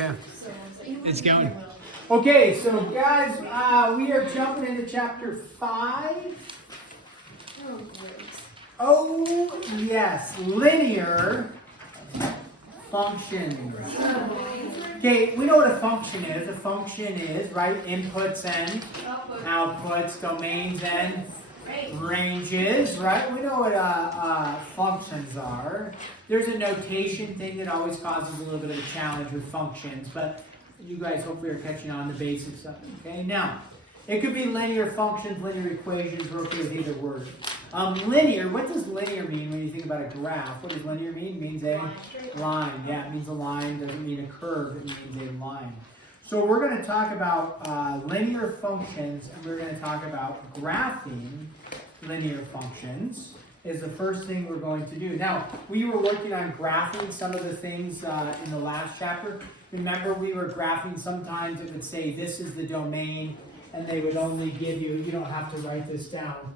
Okay. It's going. Okay, so guys, we are jumping into chapter 5. Oh, great. Oh, yes, linear functions. Okay, we know what a function is. A function is, right, inputs and outputs, domains and ranges, right? We know what functions are. There's a notation thing that always causes a little bit of a challenge with functions, but you guys hopefully are catching on the basics of it, okay? Now, it could be linear functions, linear equations, we're okay with either word. Linear, what does linear mean when you think about a graph? What does linear mean? It means a line. Yeah, it means a line. Doesn't mean a curve. It means a line. So we're going to talk about linear functions, and we're going to talk about graphing linear functions is the first thing we're going to do. Now, we were working on graphing some of the things in the last chapter. Remember, we were graphing, sometimes it would say this is the domain, and they would only give you don't have to write this down,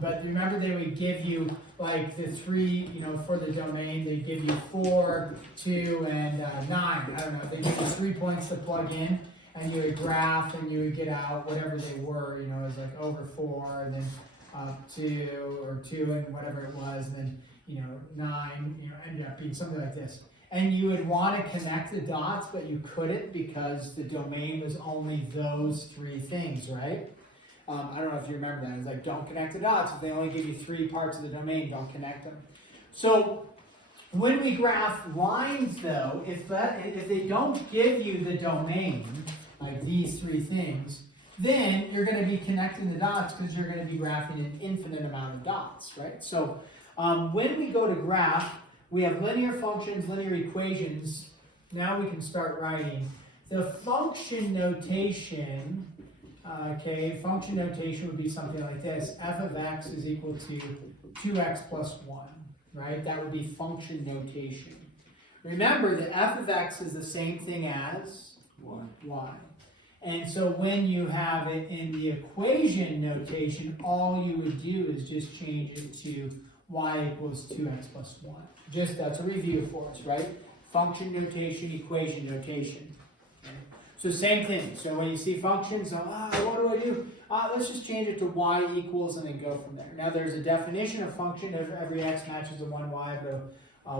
but remember they would give you like the 3, for the domain, they give you 4, 2, and 9. I don't know, they give you 3 points to plug in, and you would graph, and you would get out whatever they were, it was like over 4, and then 2, or 2, and whatever it was, and then, 9, ended up being something like this. And you would want to connect the dots, but you couldn't because the domain was only those 3 things, right? I don't know if you remember that. It's like, don't connect the dots. If they only give you 3 parts of the domain, don't connect them. So when we graph lines, though, if they don't give you the domain, like these 3 things, then you're going to be connecting the dots because you're going to be graphing an infinite amount of dots, right? So when we go to graph, we have linear functions, linear equations. Now we can start writing. The function notation, function notation would be something like this. F of x is equal to 2x plus 1, right? That would be function notation. Remember that f of x is the same thing as y. And so when you have it in the equation notation, all you would do is just change it to y equals 2x plus 1. Just that's a review for us, right? Function notation, equation notation. Okay. So same thing. So when you see functions, what do? Let's just change it to y equals and then go from there. Now there's a definition of function. If every x matches to one y, but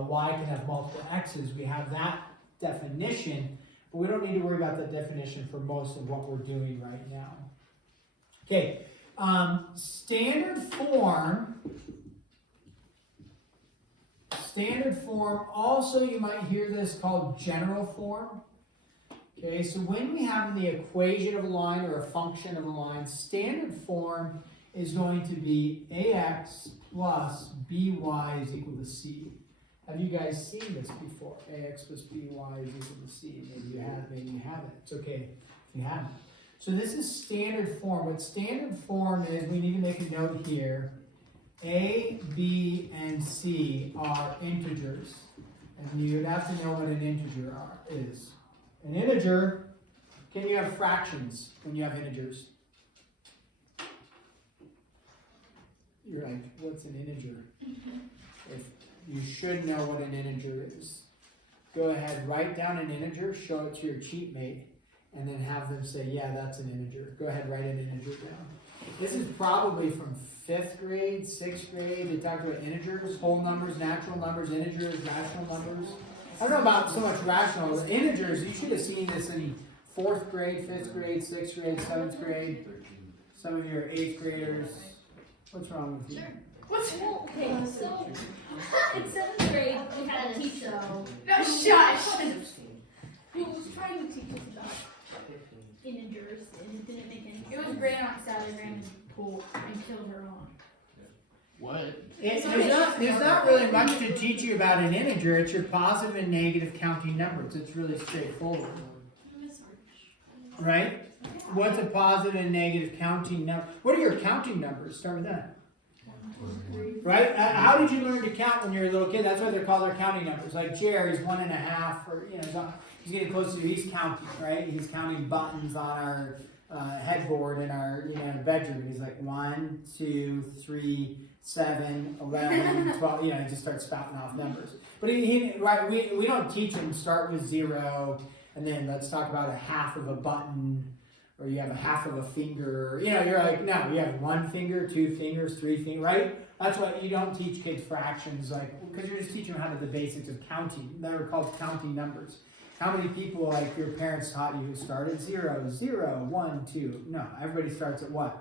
y can have multiple x's. We have that definition, but we don't need to worry about that definition for most of what we're doing right now. Okay, standard form, also you might hear this called general form. Okay, so when we have the equation of a line or a function of a line, standard form is going to be ax plus by is equal to c. Have you guys seen this before? Ax plus by is equal to c. Maybe you have, maybe you haven't. It's okay if you haven't. So this is standard form. What standard form is, we need to make a note here. A, B, and C are integers. And you'd have to know what an integer is. An integer, can you have fractions when you have integers? You're like, what's an integer? If you should know what an integer is. Go ahead, write down an integer, show it to your cheat mate, and then have them say, yeah, that's an integer. Go ahead, write an integer down. This is probably from 5th grade, 6th grade. They talked about integers, whole numbers, natural numbers, integers, rational numbers. I don't know about so much rational. The integers, you should have seen this in 4th grade, 5th grade, 6th grade, 7th grade. Some of your 8th graders. What's wrong with you? Okay, so in 7th grade, we had a teacher. No, shush! Who was trying to teach us about integers, and it didn't make any sense. It was Brandon on Saturday, ran the pool and killed her mom. What? There's not really much to teach you about an integer. It's your positive and negative counting numbers. It's really straightforward. Right? What's a positive and negative counting number? What are your counting numbers? Start with that. Right? How did you learn to count when you were a little kid? That's why they're called their counting numbers. Like Jerry's 1.5, or he's getting close to. He's counting, right? He's counting buttons on our headboard in our bedroom. He's like 1, 2, 3, 7, 11, 12. He just starts spouting off numbers. But right, we don't teach him start with 0. And then let's talk about a half of a button, or you have a half of a finger. You know, you're like, no, you have 1 finger, 2 fingers, 3 fingers, right? That's why you don't teach kids fractions, like, because you're just teaching them how to do the basics of counting. They're called counting numbers. How many people, like, your parents taught you who started 0, 0, 1, 2? No, everybody starts at what?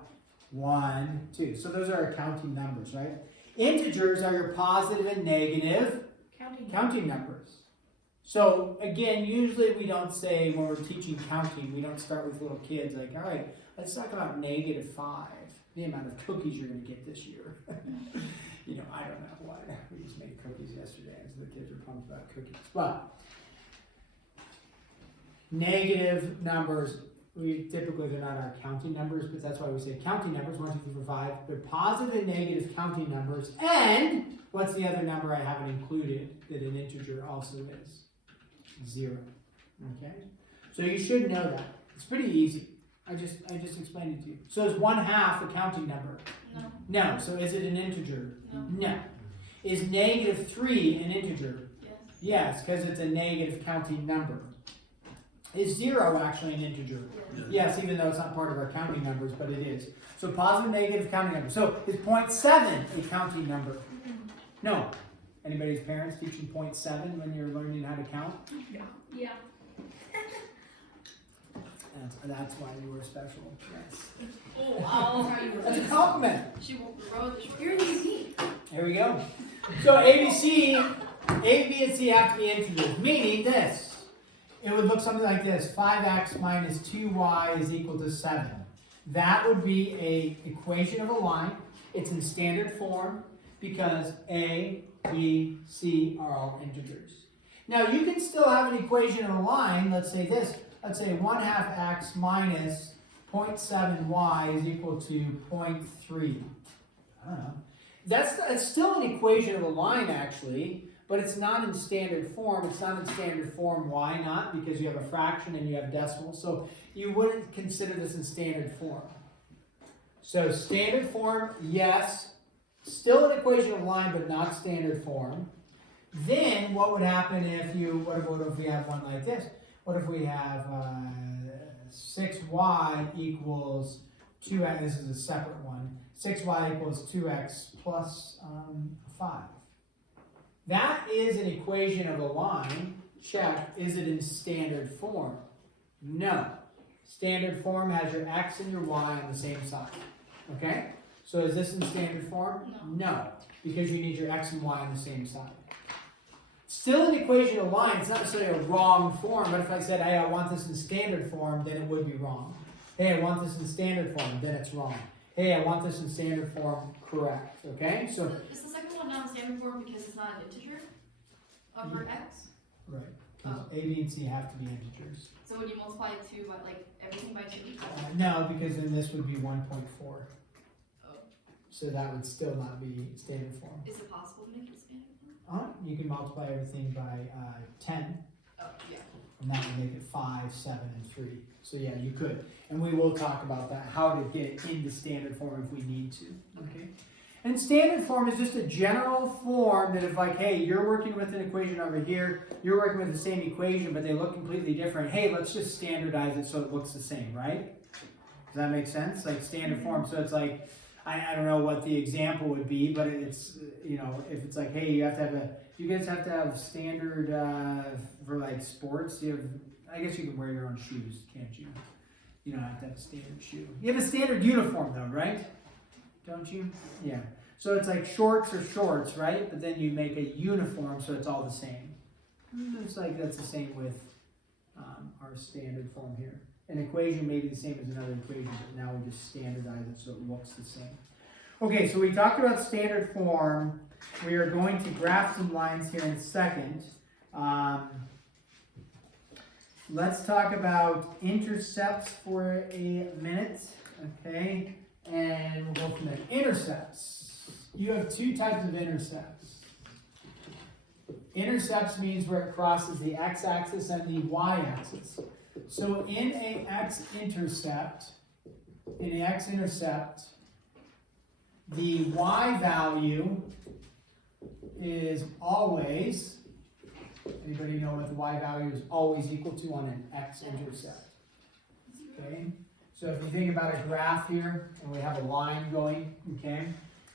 1, 2. So those are our counting numbers, right? Integers are your positive and negative counting numbers. So again, usually we don't say, when we're teaching counting, we don't start with little kids like, all right, let's talk about -5, the amount of cookies you're going to get this year. You know, I don't know why. We just made cookies yesterday, so the kids are pumped about cookies. But negative numbers, they're not our counting numbers, but that's why we say counting numbers, 1, 2, 3, 4, 5. They're positive and negative counting numbers. And what's the other number I haven't included that an integer also is? 0. Okay? So you should know that. It's pretty easy. I just explained it to you. So is 1/2 a counting number? No. No. So is it an integer? No. No. Is -3 an integer? Yes. Yes, because it's a negative counting number. Is 0 actually an integer? Yes. Yes, even though it's not part of our counting numbers, but it is. So positive, negative counting numbers. So is 0.7 a counting number? No. Anybody's parents teaching 0.7 when you're learning how to count? Yeah. That's why you were special. Yes. Oh, wow. That's a compliment. She wrote the short. You're the Z. Here we go. So A, B, and C have to be integers, meaning this. It would look something like this. 5x minus 2y is equal to 7. That would be an equation of a line. It's in standard form because A, B, C are all integers. Now you can still have an equation of a line. Let's say this. Let's say 1/2 x minus 0.7y is equal to 0.3. I don't know. That's still an equation of a line actually, but it's not in standard form. It's not in standard form. Why not? Because you have a fraction and you have decimals. So you wouldn't consider this in standard form. So standard form, yes. Still an equation of a line, but not standard form. Then what would happen if what if we have one like this? What if we have 6y equals 2x, this is a separate one, 6y equals 2x plus 5. That is an equation of a line. Check. Is it in standard form? No. Standard form has your x and your y on the same side. Okay? So is this in standard form? No. Because you need your x and y on the same side. Still an equation of a line. It's not necessarily a wrong form, but if I said, hey, I want this in standard form, then it would be wrong. Hey, I want this in standard form, then it's wrong. Hey, I want this in standard form, correct. Okay? So is the second one not in standard form because it's not an integer over x? right. Because A, B, and C have to be integers. So when you multiply it to like everything by 2? No, because then this would be 1.4. Oh. So that would still not be standard form. Is it possible to make it standard form? You can multiply everything by 10, Oh, yeah. and that would make it 5, 7, and 3. So yeah, you could. And we will talk about that, how to get into standard form if we need to. Okay. And standard form is just a general form that if like, hey, you're working with an equation over here, you're working with the same equation, but they look completely different. Hey, let's just standardize it so it looks the same, right? Does that make sense? Like standard form. So it's like, I don't know what the example would be, but it's, you know, if it's like, hey, you guys have to have standard for like sports. I guess you can wear your own shoes, can't you? You don't have to have a standard shoe. You have a standard uniform though, right? Don't you? Yeah. So it's like shorts are shorts, right? But then you make a uniform so it's all the same. It's like that's the same with our standard form here. An equation may be the same as another equation, but now we just standardize it so it looks the same. Okay, so we talked about standard form. We are going to graph some lines here in a second. Let's talk about intercepts for a minute, okay? And we'll go from there. Intercepts. You have two types of intercepts. Intercepts means where it crosses the x-axis and the y-axis. So in an x-intercept, the y value is always Anybody know what the y value is always equal to on an x-intercept? Okay, so if you think about a graph here, and we have a line going, okay,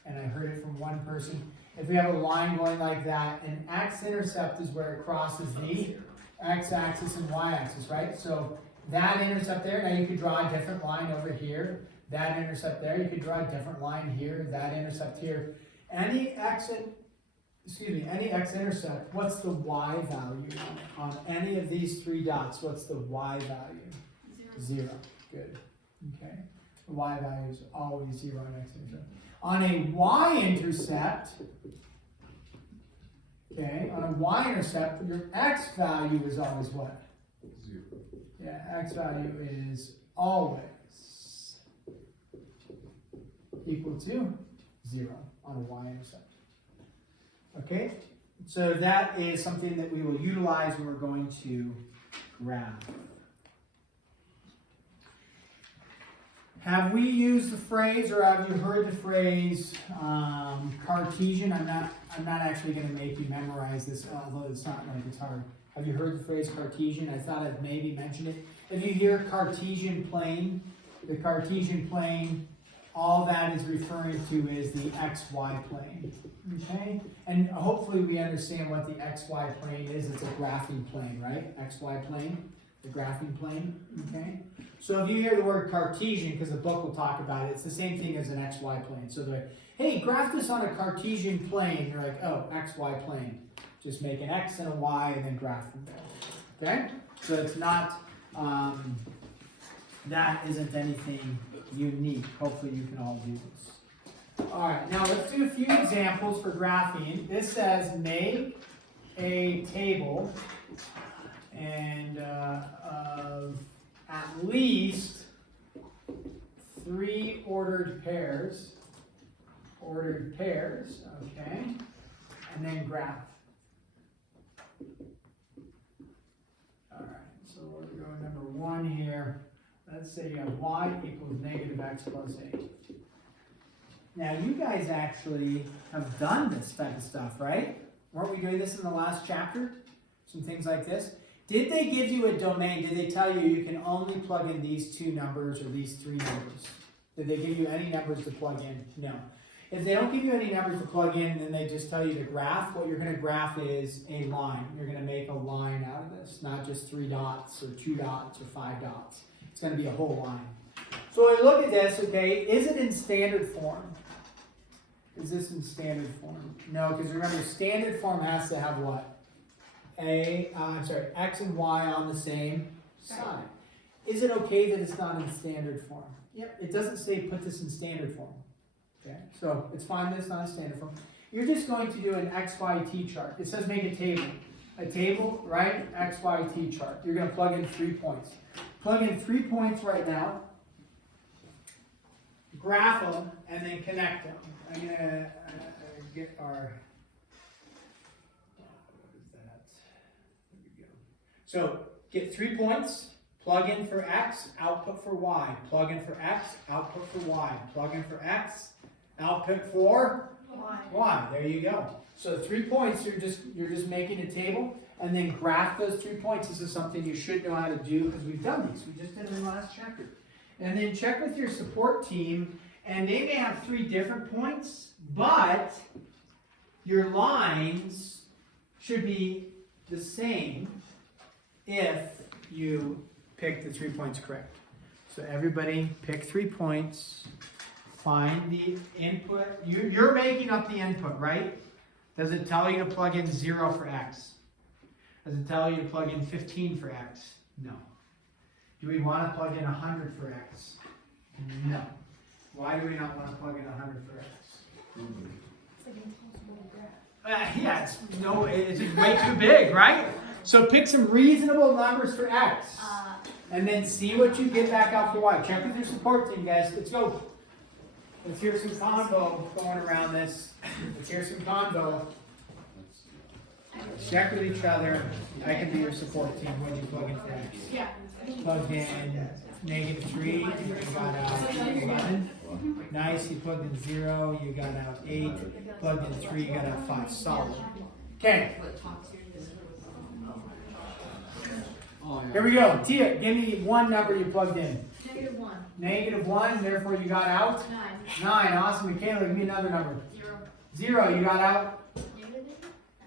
and I heard it from one person, if we have a line going like that, an x-intercept is where it crosses the x-axis and y-axis, right? So that intercept there, now you could draw a different line over here, that intercept there, you could draw a different line here, that intercept here. Any x-intercept, what's the y value on any of these three dots? What's the y value? 0. Good. Okay. The y value is always 0 on x-intercept. On a y-intercept, okay, on a y-intercept, your x value is always what? 0. Yeah, x value is always equal to 0 on a y-intercept. Okay, so that is something that we will utilize when we're going to graph. Have we used the phrase, or have you heard the phrase Cartesian? I'm not actually going to make you memorize this, although it's not like it's hard. Have you heard the phrase Cartesian? I thought I'd maybe mention it. If you hear Cartesian plane, the Cartesian plane, all that is referring to is the xy plane. Okay? And hopefully we understand what the xy plane is. It's a graphing plane, right? Xy plane, the graphing plane. Okay? So if you hear the word Cartesian, because the book will talk about it, it's the same thing as an xy plane. So they're like, hey, graph this on a Cartesian plane. You're like, oh, xy plane. Just make an x and a y and then graph from there. Okay? So it's not, that isn't anything unique. Hopefully you can all do this. All right, now let's do a few examples for graphing. This says make a table and of at least 3 ordered pairs, okay, and then graph. All right, so we're going number 1 here. Let's say you have y equals negative x plus 8. Now you guys actually have done this type of stuff, right? Weren't we doing this in the last chapter? Some things like this. Did they give you a domain? Did they tell you you can only plug in these 2 numbers or these 3 numbers? Did they give you any numbers to plug in? No. If they don't give you any numbers to plug in, then they just tell you to graph. What you're going to graph is a line. You're going to make a line out of this, not just 3 dots or 2 dots or 5 dots. It's going to be a whole line. So when we look at this, okay, is it in standard form? Is this in standard form? No, because remember, standard form has to have what? X and Y on the same side. Is it okay that it's not in standard form? Yep, it doesn't say put this in standard form. Okay, so it's fine that it's not in standard form. You're just going to do an XYT chart. It says make a table. A table, right? XYT chart. You're going to plug in 3 points. Plug in 3 points right now, graph them, and then connect them. I'm going to get our, what is that? There we go. So get 3 points, plug in for X, output for Y. Plug in for X, output for Y. Plug in for X, output for Y. There you go. So 3 points, you're just making a table. And then graph those 3 points. This is something you should know how to do because we've done these. We just did it in the last chapter. And then check with your support team, and they may have 3 different points, but your lines should be the same if you pick the 3 points correct. So everybody pick 3 points, find the input. You're making up the input, right? Does it tell you to plug in 0 for X? Does it tell you to plug in 15 for X? No. Do we want to plug in 100 for X? No. Why do we not want to plug in 100 for X? It's like impossible to graph. Yeah, it's way too big, right? So pick some reasonable numbers for X. And then see what you get back out for Y. Check with your support team, guys. Let's go. Let's hear some convo going around this. Let's hear some convo. Check with each other. I can be your support team when you plug in for X. Yeah. Plug in -3, you got out 11. Nice, you plugged in 0, you got out 8. Plugged in 3, you got out 5. Solid. Okay. Oh, yeah. Here we go. Tia, give me one number you plugged in. -1. -1, therefore you got out 9. 9. Awesome. Michaela, give me another number. 0. 0, you got out. Negative?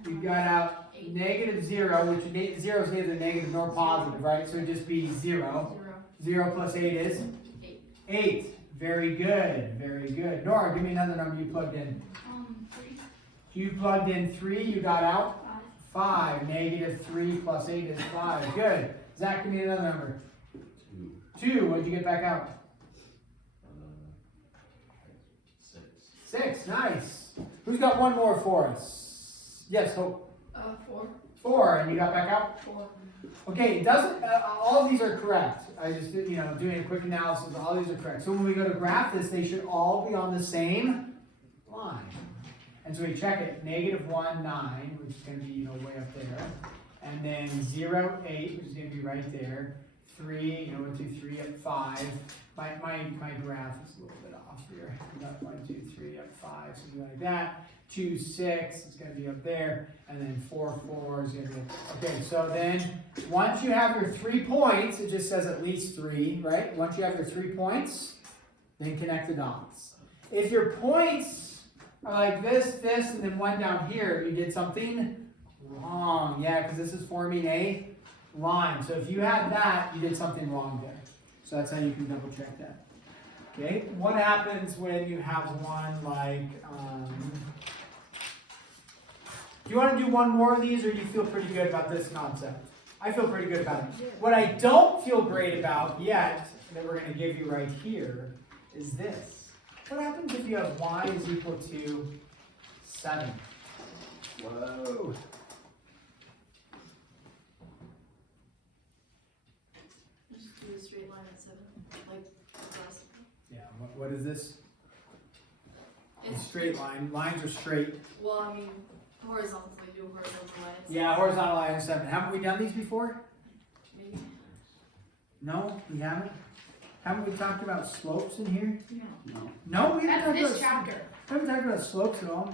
You got out -0, which 0 is neither negative nor positive, right? So it'd just be 0. 0 plus 8 is 8. 8. Very good. Very good. Nora, give me another number you plugged in. 3. You plugged in 3, you got out 5. 5. -3 plus 8 is 5. Good. Zach, give me another number. 2. What'd you get back out? 6. 6. Nice. Who's got one more for us? Yes, Hope. 4. 4. And you got back out? 4. Okay, it doesn't, all of these are correct. I just, doing a quick analysis, all these are correct. So when we go to graph this, they should all be on the same line. And so we check it, -1, 9, which is going to be, way up there. And then 0, 8, which is going to be right there. 3, 1, 2, 3, up 5. My graph is a little bit off here. We got 1, 2, 3, up 5, something like that. 2, 6, it's going to be up there. And then 4, 4 is going to be up. Okay, so then once you have your 3 points, it just says at least 3, right? Once you have your 3 points, then connect the dots. If your points are like this, and then one down here, you did something wrong. Yeah, because this is forming a line. So if you had that, you did something wrong there. So that's how you can double check that. Okay, what happens when you have one like, do you want to do one more of these, or do you feel pretty good about this concept? I feel pretty good about it. What I don't feel great about yet, that we're going to give you right here, is this. What happens if you have y is equal to 7? Whoa. Just do a straight line at 7, like last. Yeah, what is this? A It's straight line. Lines are straight. Well, I mean, horizontally, do a horizontal line. Yeah, horizontal line is 7. Haven't we done these before? Maybe. No, we haven't. Haven't we talked about slopes in here? No. No. No, we haven't That's talked this about. chapter. Haven't talked about slopes at all.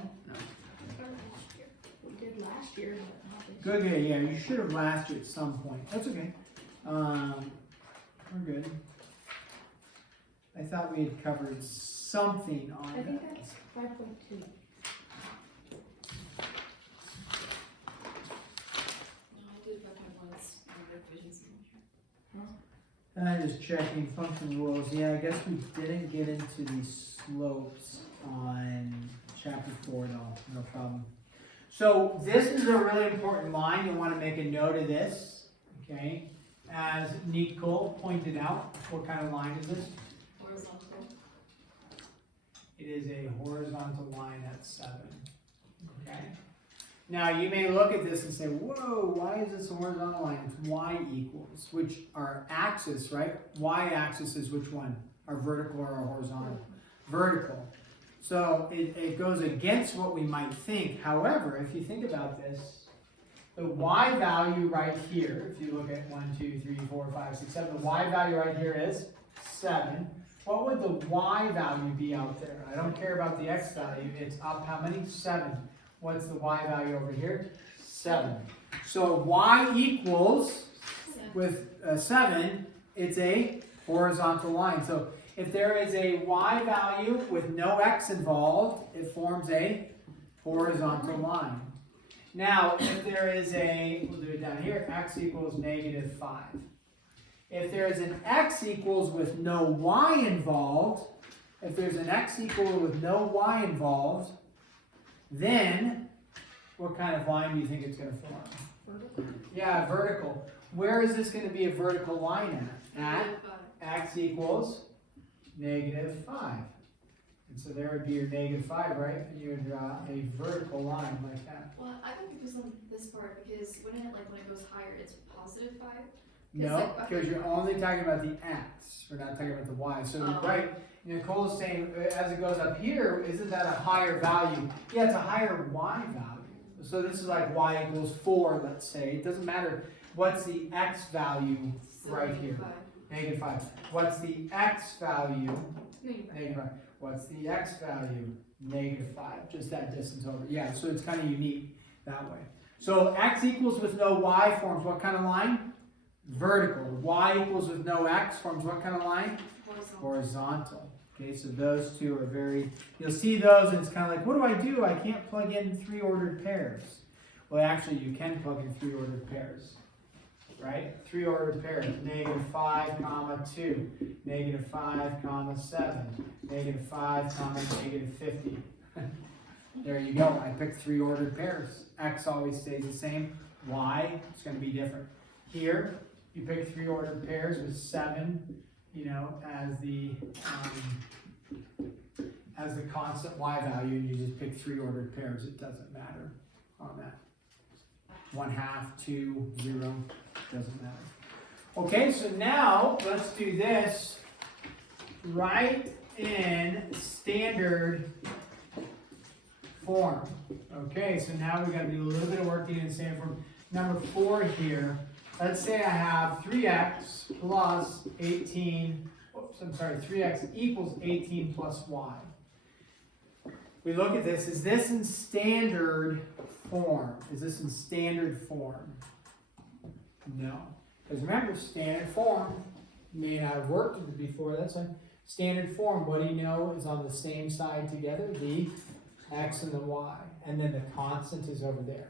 We did last year, but not this Good, yeah, you should have last year at some point. That's okay. We're good. I thought we had covered something on I think that. that's 5.2. No, I did back when I was on the efficiency. I'm just checking function rules. Yeah, I guess we didn't get into the slopes on chapter 4 though. No problem. So this is a really important line. You'll want to make a note of this. Okay. As Nicole pointed out, what kind of line is this? Horizontal. It is a horizontal line at 7. Okay. Now you may look at this and say, whoa, why is this a horizontal line? It's y equals, which our axis, right? Y-axis is which one? Our vertical or our horizontal? Vertical. So it goes against what we might think. However, if you think about this, the y value right here, if you look at 1, 2, 3, 4, 5, 6, 7, the y value right here is 7. What would the y value be out there? I don't care about the x value. It's up how many? 7. What's the y value over here? 7. So y equals, with 7, it's a horizontal line. So if there is a y value with no x involved, it forms a horizontal line. Now, if there is a, we'll do it down here, x equals -5. If there is an x equals with no y involved, if there's an x equal with no y involved, then what kind of line do you think it's going to form? Vertical. Yeah, vertical. Where is this going to be a vertical line at? At x equals -5. And so there would be your -5, right? And you would draw a vertical line like that. Well, I think it was on this part because when it goes higher, it's +5. No, because you're only talking about the x. We're not talking about the y. So Oh. right, Nicole's saying as it goes up here, isn't that a higher value? Yeah, it's a higher y value. So this is like y equals 4, let's say. It doesn't matter what's the x value right here. -5. What's the x value? -5. What's the x value? -5. Just that distance over. Yeah, so it's kind of unique that way. So x equals with no y forms what kind of line? Vertical. Y equals with no x forms what kind of line? Horizontal. Horizontal. Okay, so those two are very, you'll see those and it's kind of like, what do? I can't plug in 3 ordered pairs. Well, actually, you can plug in 3 ordered pairs, right? 3 ordered pairs, -5, comma 2, -5, comma 7, -5, comma -50. There you go. I picked 3 ordered pairs. X always stays the same. Y is going to be different. Here, you pick 3 ordered pairs with 7, you know, as the constant y value, and you just pick 3 ordered pairs. It doesn't matter on that. 1/2, 2, 0, doesn't matter. Okay, so now let's do this right in standard form. Okay, so now we've got to do a little bit of work to get in standard form. Number 4 here. Let's say I have 3x plus 18, oops, I'm sorry, 3x equals 18 plus y. We look at this, is this in standard form? Is this in standard form? No. Because remember, standard form, you may not have worked with it before, that's why. Standard form, what do you know is on the same side together? The x and the y. And then the constant is over there.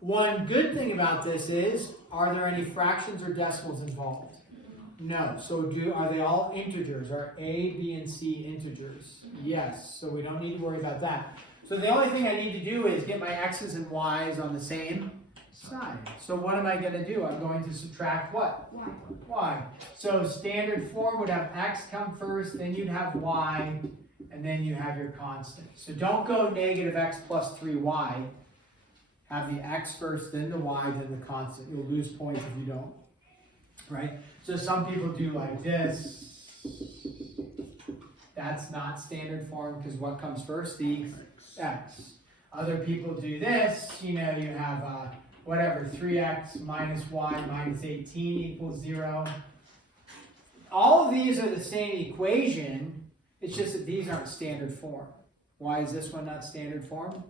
One good thing about this is, are there any fractions or decimals involved? No. So are they all integers? Are A, B, and C integers? Yes. So we don't need to worry about that. So the only thing I need to do is get my x's and y's on the same side. So what am I going to do? I'm going to subtract what? Y. Y. So standard form would have x come first, then you'd have y, and then you have your constant. So don't go -x plus 3y. Have the x first, then the y, then the constant. You'll lose points if you don't. Right? So some people do like this. That's not standard form because what comes first? The x. Other people do this. You know, you have whatever, 3x minus y minus 18 equals 0. All of these are the same equation. It's just that these aren't standard form. Why is this one not standard form?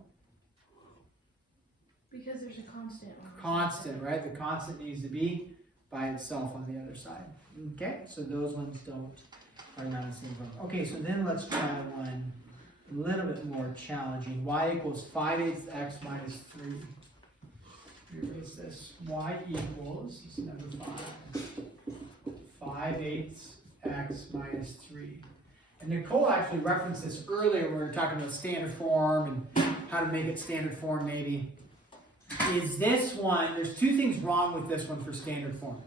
Because there's a constant. Constant, right? The constant needs to be by itself on the other side. Okay, so those ones are not in the same form. Okay, so then let's try one a little bit more challenging. Y equals 5/8 x minus 3. Erase this. Y equals, this is number 5. 5/8 x minus 3. And Nicole actually referenced this earlier when we were talking about standard form and how to make it standard form maybe. Is this one, there's 2 things wrong with this one for standard form.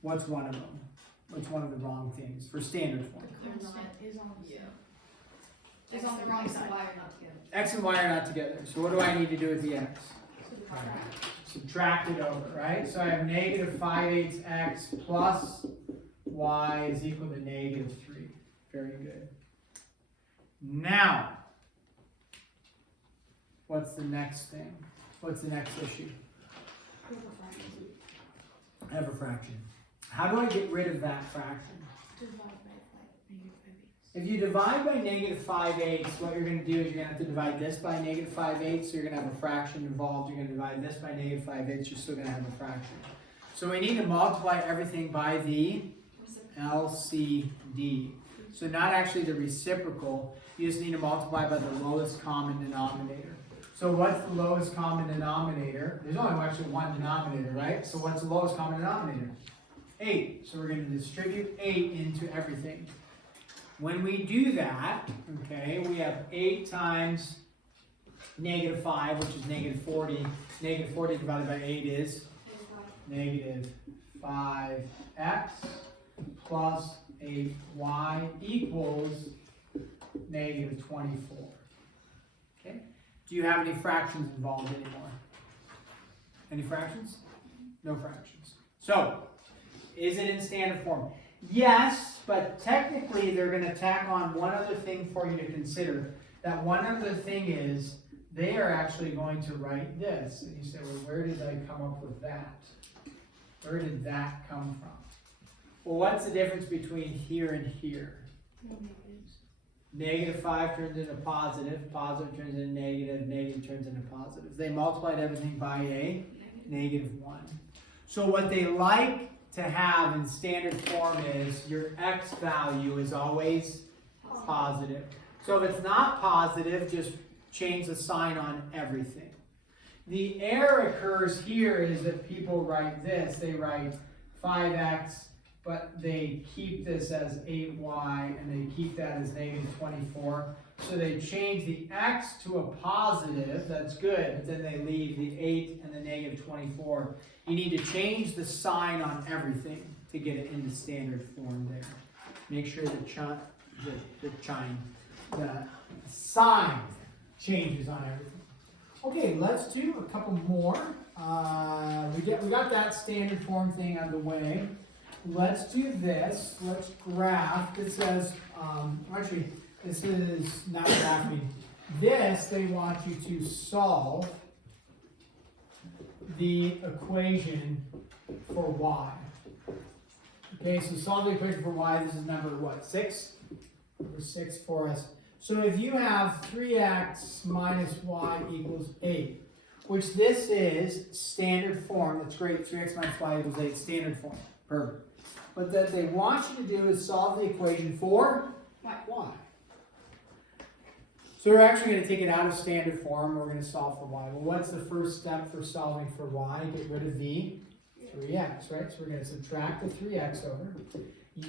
What's one of them? What's one of the wrong things for standard form? The constant is on the It's on the wrong side. Y are not together. X and y are not together. So what do I need to do with the x? Subtract it over, right? So I have -5/8 x plus y is equal to -3. Very good. Now, what's the next thing? What's the next issue? I have a fraction. How do I get rid of that fraction? If you divide by -5/8, what you're going to do is you're going to have to divide this by -5/8, so you're going to have a fraction involved. You're going to divide this by -5/8, you're still going to have a fraction. So we need to multiply everything by the LCD. So not actually the reciprocal, you just need to multiply by the lowest common denominator. So what's the lowest common denominator? There's only actually one denominator, right? So what's the lowest common denominator? 8. So we're going to distribute 8 into everything. When we do that, okay, we have 8 times -5, which is -40. -40 divided by 8 is -5x plus 8y equals -24. Okay? Do you have any fractions involved anymore? Any fractions? No fractions. So, is it in standard form? Yes, but technically they're going to tack on one other thing for you to consider. That one other thing is they are actually going to write this. And you say, well, where did I come up with that? Where did that come from? Well, what's the difference between here and here? -5 turns into positive, positive turns into negative, negative turns into positive. They multiplied everything by a -1. So what they like to have in standard form is your x value is always positive. So if it's not positive, just change the sign on everything. The error occurs here is that people write this. They write 5x, but they keep this as 8y, and they keep that as negative 24. So they change the x to a positive, that's good, but then they leave the 8 and the negative 24. You need to change the sign on everything to get it into standard form there. Make sure the sign changes on everything. Okay, let's do a couple more. We got that standard form thing out of the way. Let's do this. Let's graph. This says, actually, this is not graphing. This, they want you to solve the equation for y. Okay, so solve the equation for y. This is number what? 6? Number 6 for us. So if you have 3x minus y equals 8, which this is standard form, that's great, 3x minus y equals 8, standard form, perfect. But that they want you to do is solve the equation for y. So we're actually going to take it out of standard form, we're going to solve for y. Well, what's the first step for solving for y? Get rid of the 3x, right? So we're going to subtract the 3x over.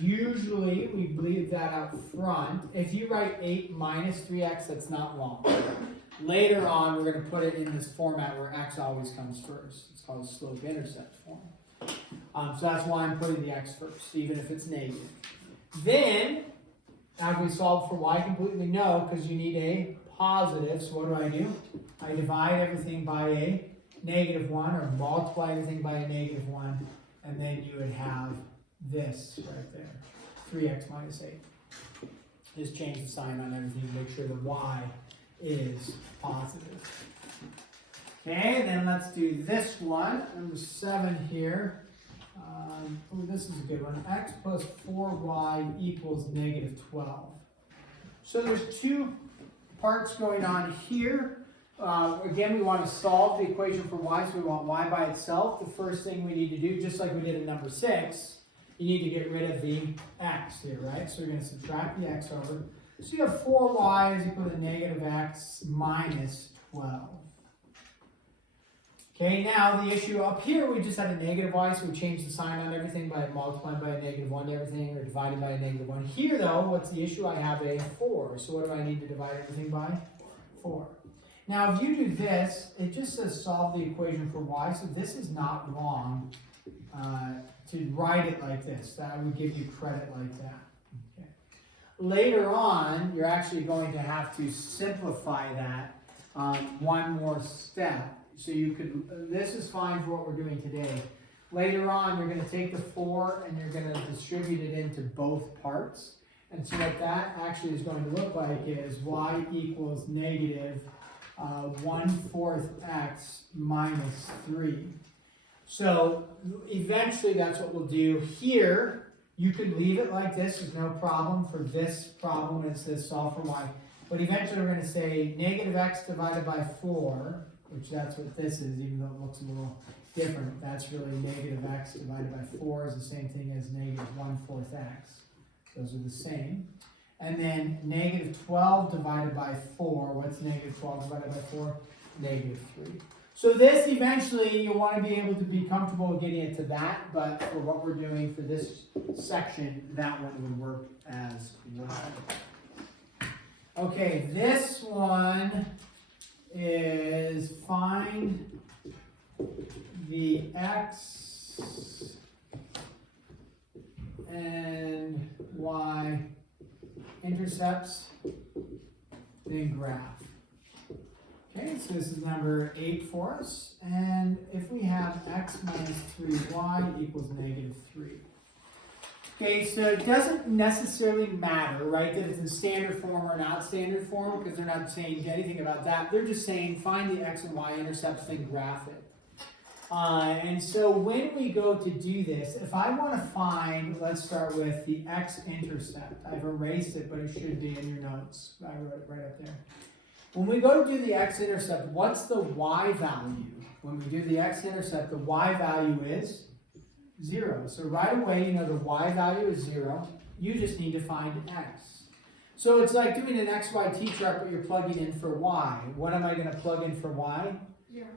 Usually, we leave that out front. If you write 8 minus 3x, that's not wrong. Later on, we're going to put it in this format where x always comes first. It's called slope-intercept form. So that's why I'm putting the x first, even if it's negative. Then, have we solved for y completely? No, because you need a positive. So what do? I divide everything by a negative 1, or multiply everything by a negative 1, and then you would have this right there, 3x minus 8. Just change the sign on everything to make sure the y is positive. Okay, then let's do this one, number 7 here. This is a good one. X plus 4y equals negative 12. So there's 2 parts going on here. Again, we want to solve the equation for y, so we want y by itself. The first thing we need to do, just like we did in number 6, you need to get rid of the x here, right? So we're going to subtract the x over. So you have 4y is equal to negative x minus 12. Okay, now the issue up here, we just had a negative y, so we changed the sign on everything by multiplying by a negative 1 to everything, or dividing by a negative 1. Here, though, what's the issue? I have a 4. So what do I need to divide everything by? 4. Now, if you do this, it just says solve the equation for y, so this is not wrong to write it like this. That would give you credit like that. Okay. Later on, you're actually going to have to simplify that one more step. So you could, this is fine for what we're doing today. Later on, you're going to take the 4 and you're going to distribute it into both parts. And so what that actually is going to look like is y equals negative 1/4 x minus 3. So eventually that's what we'll do. Here, you could leave it like this. There's no problem for this problem when it says solve for y. But eventually we're going to say negative x divided by 4, which that's what this is, even though it looks a little different. That's really negative x divided by 4 is the same thing as negative 1/4 x. Those are the same. And then negative 12 divided by 4. What's negative 12 divided by 4? Negative 3. So this eventually, you want to be able to be comfortable getting it to that, but for what we're doing for this section, that one would work as well. Okay, this one is find the x and y intercepts, then graph. Okay, so this is number 8 for us, and if we have x minus 3y equals negative 3. Okay, so it doesn't necessarily matter, right, that it's in standard form or not standard form, because they're not saying anything about that. They're just saying find the x and y intercepts, then graph it. And so when we go to do this, if I want to find, let's start with the x-intercept. I've erased it, but it should be in your notes. I wrote it right up there. When we go to do the x-intercept, what's the y value? when we do the x-intercept, the y value is 0. So right away, you know the y value is 0. You just need to find x. So it's like doing an XYT chart, but you're plugging in for y. What am I going to plug in for y?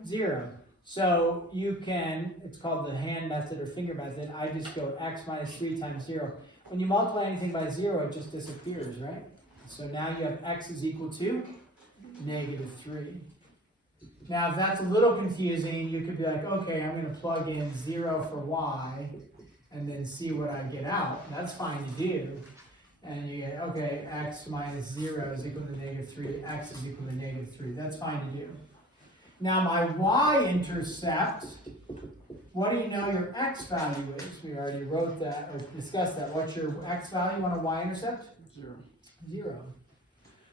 0. So you can, it's called the hand method or finger method. I just go x minus 3 times 0. When you multiply anything by 0, it just disappears, right? So now you have x is equal to negative 3. Now, if that's a little confusing, you could be like, okay, I'm going to plug in 0 for y and then see what I get out. That's fine to do. And you get, okay, x minus 0 is equal to negative 3, x is equal to negative 3. That's fine to do. Now, my y-intercept, what do you know your x value is? We already wrote that or discussed that. What's your x value on a y-intercept? 0. 0.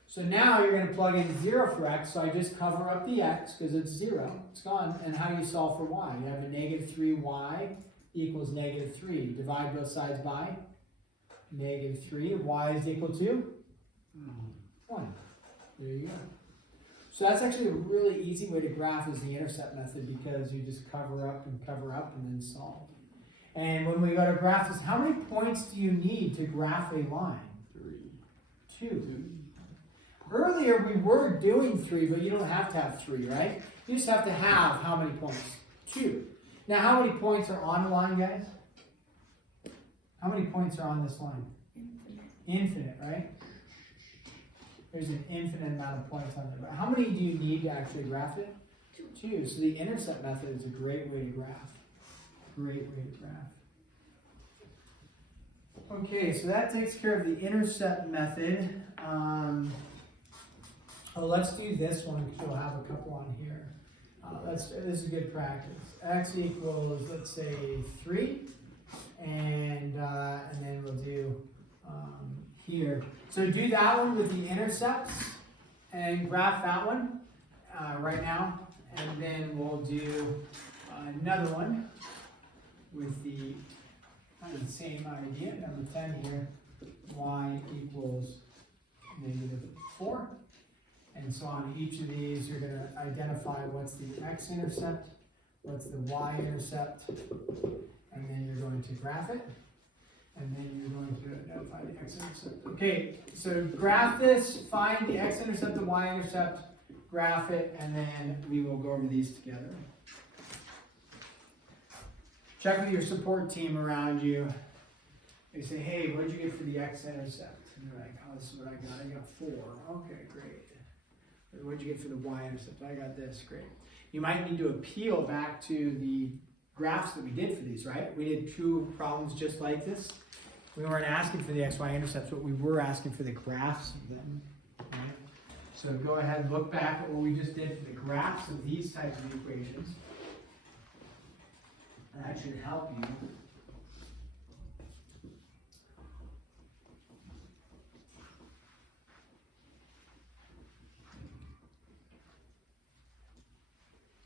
So now you're going to plug in 0 for x, so I just cover up the x because it's 0. It's gone. And how do you solve for y? You have a negative 3y equals negative 3. Divide both sides by negative 3. Y is equal to 1. There you go. So that's actually a really easy way to graph is the intercept method because you just cover up and then solve. And when we go to graph this, how many points do you need to graph a line? 3. 2. Earlier we were doing 3, but you don't have to have 3, right? You just have to have how many points? 2. Now how many points are on the line, guys? How many points are on this line? Infinite, right? There's an infinite amount of points on there. But how many do you need to actually graph it? 2. So the intercept method is a great way to graph. Great way to graph. Okay, so that takes care of the intercept method. Let's do this one because we'll have a couple on here. This is a good practice. X equals, let's say, 3. And then we'll do here. So do that one with the intercepts and graph that one right now. And then we'll do another one with the kind of the same idea. Number 10 here, y equals negative 4. And so on each of these, you're going to identify what's the x-intercept, what's the y-intercept, and then you're going to graph it. And then you're going to identify the x-intercept. Okay, so graph this, find the x-intercept, the y-intercept, graph it, and then we will go over these together. Check with your support team around you. They say, hey, what did you get for the x-intercept? And you're like, oh, this is what I got. I got 4. Okay, great. What did you get for the y-intercept? I got this. Great. You might need to appeal back to the graphs that we did for these, right? We did 2 problems just like this. We weren't asking for the x, y intercepts, but we were asking for the graphs of them. Right? So go ahead and look back at what we just did for the graphs of these types of equations. That should help you.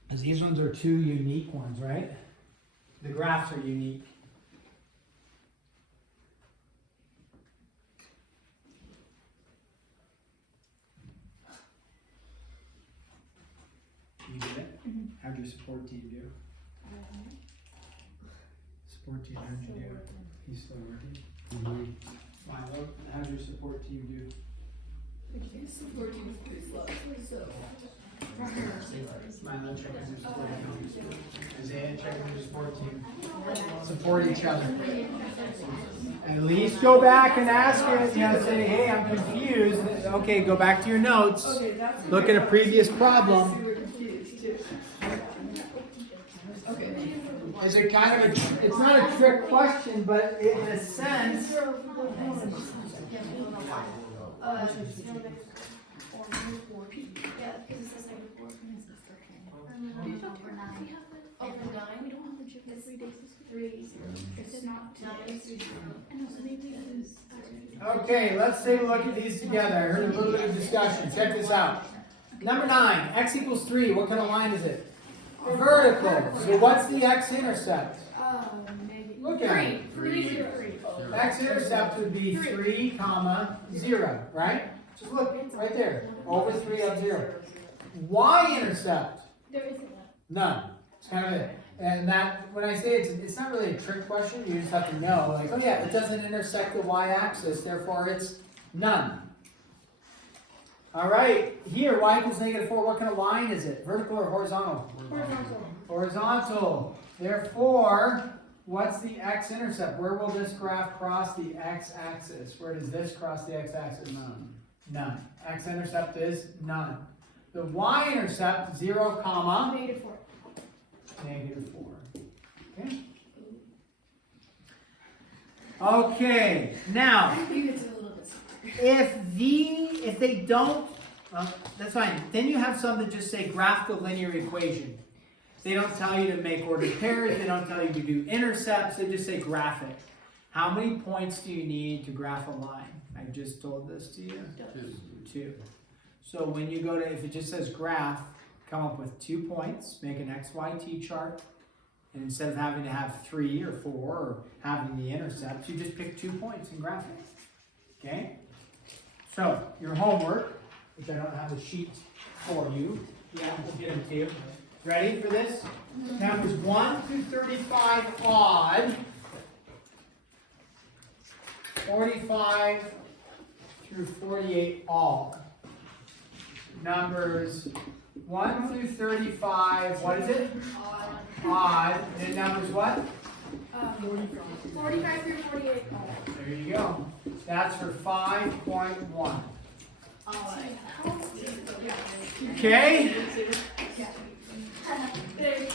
Because these ones are 2 unique ones, right? The graphs are unique. You get it? Mm-hmm. How'd your support team do? Support team, how'd you do? He's still working. Milo, how'd your support team do? Support team is pretty slow, so. Milo, check with your support team. Isaiah, check with your support team. Support each other. At least go back and ask it, say, hey, I'm confused. Okay, go back to your notes. Look at a previous problem. Is it kind of a, it's not a trick question, but in a sense. Yeah, because it says negative 4. Over 9. We don't have the chip. It's 3 days. 3, 0. It's not 9, 3, 0. Okay, let's take a look at these together. I heard a little bit of discussion. Check this out. Number 9, x equals 3. What kind of line is it? Vertical. So what's the x-intercept? Look at it. 3, 0. X-intercept would be 3, comma, 0, right? Just look, right there. Over 3 up 0. Y-intercept? There isn't that. None. It's kind of it. And that, when I say it's not really a trick question, you just have to know, like, oh yeah, it doesn't intersect the y-axis, therefore it's none. All right, here, y equals -4, what kind of line is it? Vertical or horizontal? Horizontal. Horizontal. Therefore, what's the x-intercept? Where will this graph cross the x-axis? Where does this cross the x-axis? None. None. X-intercept is none. The y-intercept, 0, comma, -4. -4. Okay? Okay, now, if they don't, that's fine. Then you have some that just say graph the linear equation. They don't tell you to make ordered pairs. They don't tell you to do intercepts. They just say graph it. How many points do you need to graph a line? I just told this to you. 2. So when you go to, if it just says graph, come up with 2 points, make an x, y, t chart, and instead of having to have 3 or 4 or having the intercepts, you just pick 2 points and graph it. Okay? So your homework, which I don't have a sheet for you, yeah, we'll get them to you. Ready for this? Numbers 1 through 35 odd, 45 through 48 all. Numbers 1 through 35, what is it? Odd. And numbers what? 45 through 48. There you go. That's for 5.1. Okay? There.